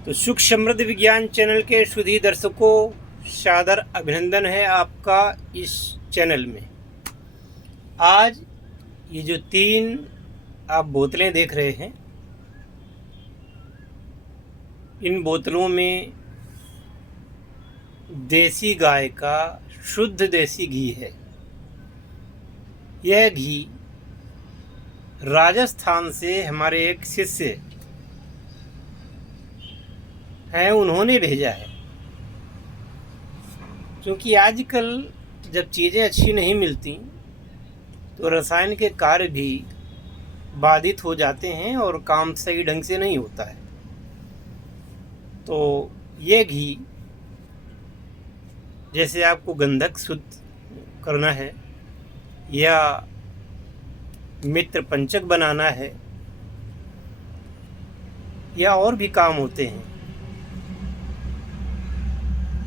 तो सुख समृद्ध विज्ञान चैनल के सुधी दर्शकों, सादर अभिनंदन है आपका इस चैनल में। आज ये जो 3 आप बोतलें देख रहे हैं, इन बोतलों में देसी गाय का शुद्ध देसी घी है। यह घी राजस्थान से हमारे एक शिष्य हैं, उन्होंने भेजा है। क्योंकि आजकल जब चीज़ें अच्छी नहीं मिलती तो रसायन के कार्य भी बाधित हो जाते हैं और काम सही ढंग से नहीं होता है। तो ये घी जैसे आपको गंधक शुद्ध करना है या मित्र पंचक बनाना है या और भी काम होते हैं,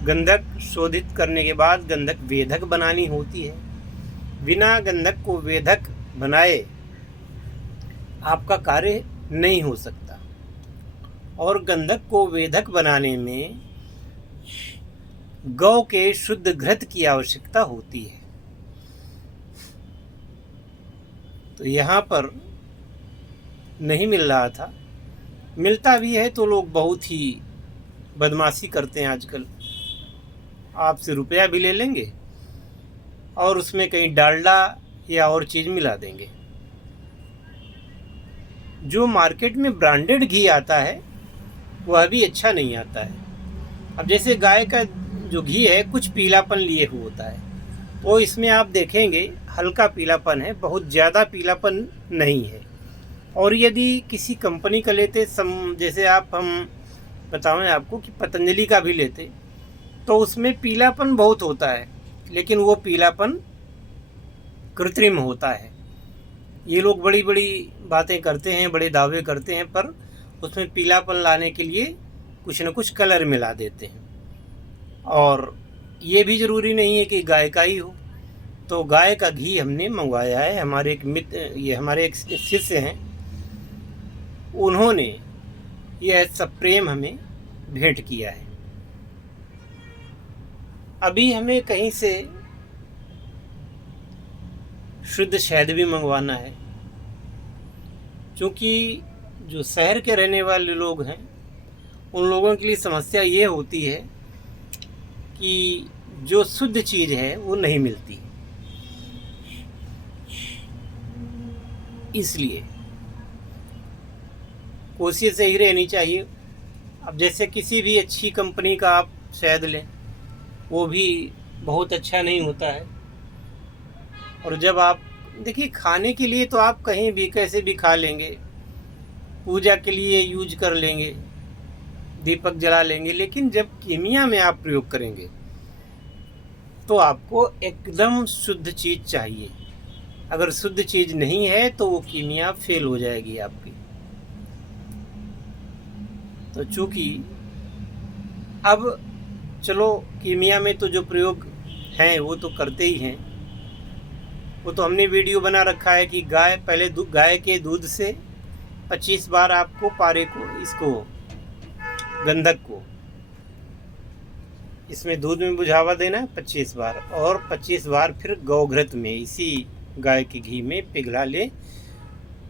गंधक शोधित करने के बाद गंधक वेधक बनानी होती है। बिना गंधक को वेधक बनाए आपका कार्य नहीं हो सकता। और गंधक को वेधक बनाने में गौ के शुद्ध घृत की आवश्यकता होती है। तो यहाँ पर नहीं मिल रहा था, मिलता भी है तो लोग बहुत ही बदमाशी करते हैं। आजकल आपसे रुपया भी ले लेंगे और उसमें कहीं डालडा या और चीज़ मिला देंगे। जो मार्केट में ब्रांडेड घी आता है वह भी अच्छा नहीं आता है। अब जैसे गाय का जो घी है कुछ पीलापन लिए हुआ होता है, तो इसमें आप देखेंगे हल्का पीलापन है, बहुत ज़्यादा पीलापन नहीं है। और यदि किसी कंपनी का लेते, जैसे हम बताएं आपको कि पतंजलि का भी लेते तो उसमें पीलापन बहुत होता है, लेकिन वो पीलापन कृत्रिम होता है। ये लोग बड़ी बड़ी बातें करते हैं, बड़े दावे करते हैं, पर उसमें पीलापन लाने के लिए कुछ न कुछ कलर मिला देते हैं। और ये भी ज़रूरी नहीं है कि गाय का ही हो। तो गाय का घी हमने मंगवाया है। हमारे एक मित्र, ये हमारे एक शिष्य हैं, उन्होंने यह सब प्रेम हमें भेंट किया है। अभी हमें कहीं से शुद्ध शहद भी मंगवाना है, क्योंकि जो शहर के रहने वाले लोग हैं उन लोगों के लिए समस्या ये होती है कि जो शुद्ध चीज़ है वो नहीं मिलती। इसलिए कोशिश यही रहनी चाहिए। अब जैसे किसी भी अच्छी कंपनी का आप शहद लें, वो भी बहुत अच्छा नहीं होता है। और जब आप देखिए, खाने के लिए तो आप कहीं भी कैसे भी खा लेंगे, पूजा के लिए यूज कर लेंगे, दीपक जला लेंगे, लेकिन जब कीमिया में आप प्रयोग करेंगे तो आपको एकदम शुद्ध चीज़ चाहिए। अगर शुद्ध चीज़ नहीं है तो वो कीमिया फेल हो जाएगी आपकी। तो चूँकि अब चलो कीमिया में तो जो प्रयोग हैं वो तो करते ही हैं। वो तो हमने वीडियो बना रखा है कि गाय के दूध से 25 बार आपको पारे को, इसको गंधक को इसमें दूध में बुझावा देना है 25 बार, और 25 बार फिर गौघृत में इसी गाय के घी में पिघला ले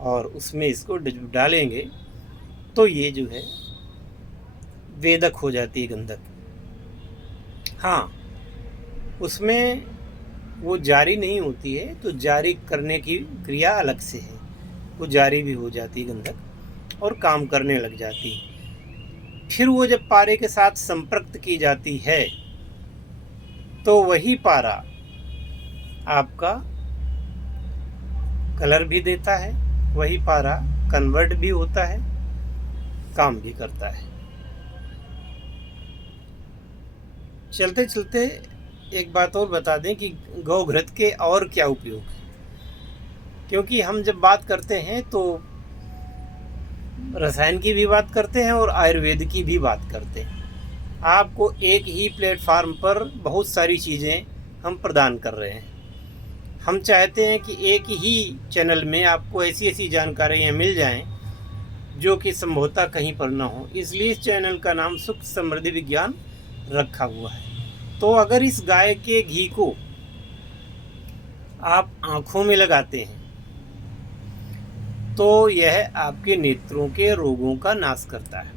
और उसमें इसको डालेंगे तो ये जो है वेदक हो जाती है गंधक। हाँ, उसमें वो जारी नहीं होती है, तो जारी करने की क्रिया अलग से है। वो जारी भी हो जाती है गंधक और काम करने लग जाती है। फिर वो जब पारे के साथ संपर्क की जाती है तो वही पारा आपका कलर भी देता है, वही पारा कन्वर्ट भी होता है, काम भी करता है। चलते चलते एक बात और बता दें कि गौघृत के और क्या उपयोग है। क्योंकि हम जब बात करते हैं तो रसायन की भी बात करते हैं और आयुर्वेद की भी बात करते हैं। आपको एक ही प्लेटफार्म पर बहुत सारी चीज़ें हम प्रदान कर रहे हैं। हम चाहते हैं कि एक ही चैनल में आपको ऐसी ऐसी जानकारियाँ मिल जाएं जो कि संभवतः कहीं पर ना हो, इसलिए इस चैनल का नाम सुख समृद्धि विज्ञान रखा हुआ है। तो अगर इस गाय के घी को आप आँखों में लगाते हैं तो यह आपके नेत्रों के रोगों का नाश करता है।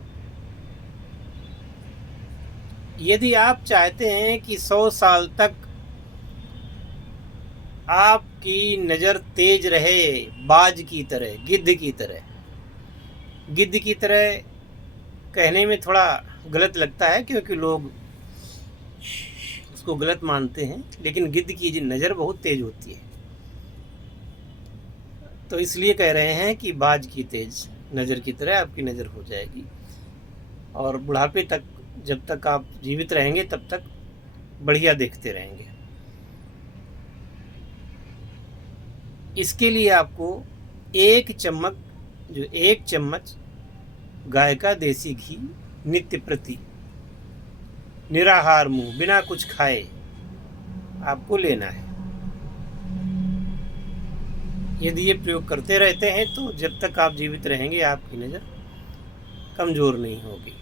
यदि आप चाहते हैं कि 100 साल तक आपकी नज़र तेज रहे, बाज की तरह, गिद्ध की तरह कहने में थोड़ा गलत लगता है क्योंकि लोग उसको गलत मानते हैं, लेकिन गिद्ध की नज़र बहुत तेज होती है, तो इसलिए कह रहे हैं कि बाज की तेज नज़र की तरह आपकी नज़र हो जाएगी और बुढ़ापे तक, जब तक आप जीवित रहेंगे तब तक बढ़िया देखते रहेंगे। इसके लिए आपको एक चम्मच गाय का देसी घी नित्य प्रति निराहार मुंह बिना कुछ खाए आपको लेना है। यदि ये प्रयोग करते रहते हैं तो जब तक आप जीवित रहेंगे आपकी नज़र कमज़ोर नहीं होगी।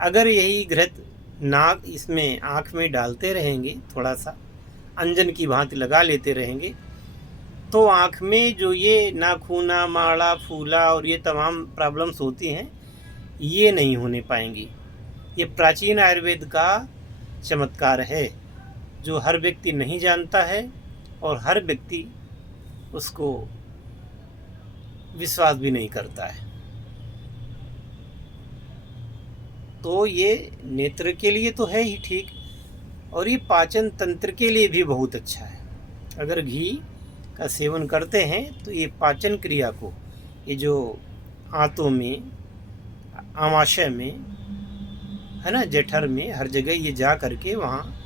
अगर यही घृत नाक इसमें आँख में डालते रहेंगे, थोड़ा सा अंजन की भांति लगा लेते रहेंगे, तो आँख में जो ये नाखूना, माड़ा, फूला और ये तमाम प्रॉब्लम्स होती हैं, ये नहीं होने पाएंगी। ये प्राचीन आयुर्वेद का चमत्कार है जो हर व्यक्ति नहीं जानता है और हर व्यक्ति उसको विश्वास भी नहीं करता है। तो ये नेत्र के लिए तो है ही ठीक, और ये पाचन तंत्र के लिए भी बहुत अच्छा है। अगर घी का सेवन करते हैं तो ये पाचन क्रिया को, ये जो आंतों में, आमाशय में है ना, जठर में, हर जगह ये जा करके वहाँ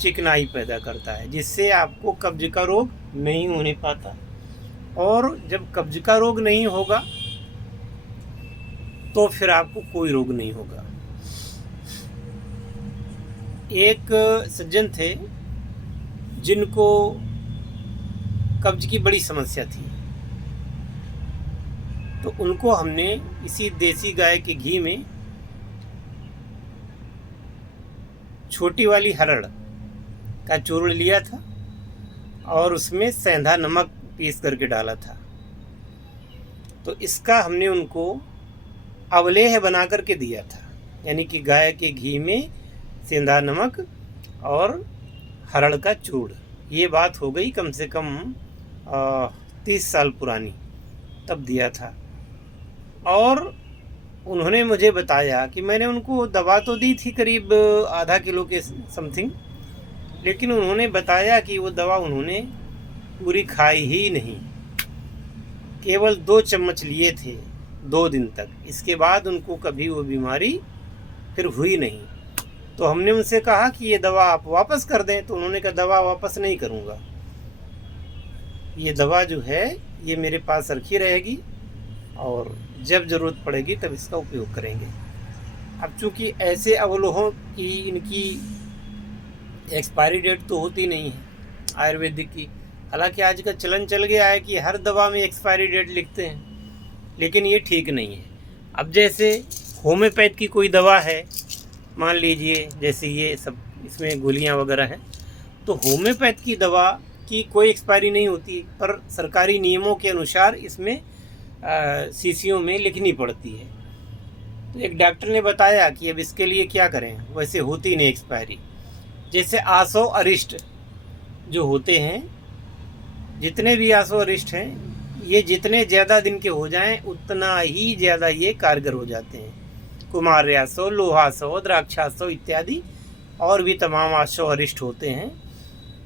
चिकनाई पैदा करता है, जिससे आपको कब्ज का रोग नहीं होने पाता। और जब कब्ज का रोग नहीं होगा तो फिर आपको कोई रोग नहीं होगा। एक सज्जन थे जिनको कब्ज की बड़ी समस्या थी, तो उनको हमने इसी देसी गाय के घी में छोटी वाली हरड़ का चूर्ण लिया था और उसमें सेंधा नमक पीस करके डाला था। तो इसका हमने उनको अवलेह बना करके दिया था, यानी कि गाय के घी में सेंधा नमक और हरड़ का चूर्ण। ये बात हो गई कम से कम 30 साल पुरानी, तब दिया था। और उन्होंने मुझे बताया कि मैंने उनको दवा तो दी थी करीब आधा किलो के समथिंग, लेकिन उन्होंने बताया कि वो दवा उन्होंने पूरी खाई ही नहीं, केवल 2 चम्मच लिए थे 2 दिन तक। इसके बाद उनको कभी वो बीमारी फिर हुई नहीं। तो हमने उनसे कहा कि ये दवा आप वापस कर दें, तो उन्होंने कहा दवा वापस नहीं करूँगा, ये दवा जो है ये मेरे पास रखी रहेगी और जब ज़रूरत पड़ेगी तब इसका उपयोग करेंगे। अब चूँकि ऐसे अवलोहों की इनकी एक्सपायरी डेट तो होती नहीं है आयुर्वेदिक की, हालांकि आज का चलन चल गया है कि हर दवा में एक्सपायरी डेट लिखते हैं, लेकिन ये ठीक नहीं है। अब जैसे होम्योपैथ की कोई दवा है, मान लीजिए जैसे ये सब इसमें गोलियां वगैरह हैं, तो होम्योपैथ की दवा की कोई एक्सपायरी नहीं होती, पर सरकारी नियमों के अनुसार इसमें शीशियों में लिखनी पड़ती है। तो एक डॉक्टर ने बताया कि अब इसके लिए क्या करें, वैसे होती नहीं एक्सपायरी। जैसे आसो अरिष्ट जो होते हैं, जितने भी आसो अरिष्ट हैं, ये जितने ज़्यादा दिन के हो जाएं उतना ही ज़्यादा ये कारगर हो जाते हैं। कुमार्यासो, लोहासो, द्राक्षासो इत्यादि और भी तमाम आसो अरिष्ट होते हैं,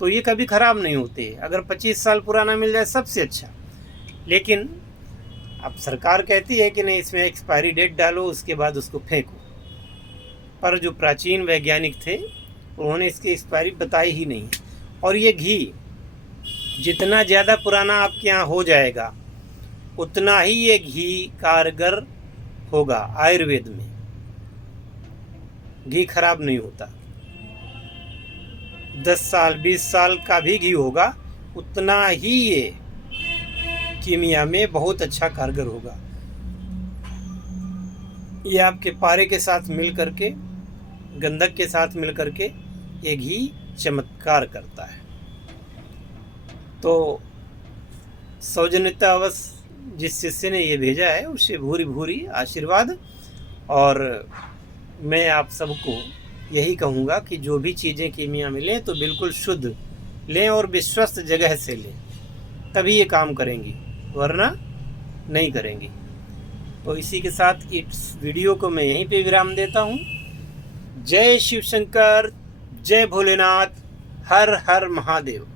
तो ये कभी ख़राब नहीं होते। अगर 25 साल पुराना मिल जाए सबसे अच्छा, लेकिन अब सरकार कहती है कि नहीं इसमें एक्सपायरी डेट डालो, उसके बाद उसको फेंको। पर जो प्राचीन वैज्ञानिक थे उन्होंने इसकी एक्सपायरी बताई ही नहीं। और ये घी जितना ज़्यादा पुराना आपके यहाँ हो जाएगा उतना ही ये घी कारगर होगा। आयुर्वेद में घी खराब नहीं होता। 10 साल 20 साल का भी घी होगा उतना ही ये कीमिया में बहुत अच्छा कारगर होगा। ये आपके पारे के साथ मिल करके, गंधक के साथ मिल करके ये घी चमत्कार करता है। तो सौजन्यतावश जिस शिष्य ने ये भेजा है उससे भूरी भूरी आशीर्वाद। और मैं आप सबको यही कहूँगा कि जो भी चीज़ें कीमिया मिलें तो बिल्कुल शुद्ध लें और विश्वस्त जगह से लें, तभी ये काम करेंगी, वरना नहीं करेंगी। तो इसी के साथ इस वीडियो को मैं यहीं पे विराम देता हूँ। जय शिव शंकर, जय भोलेनाथ, हर हर महादेव।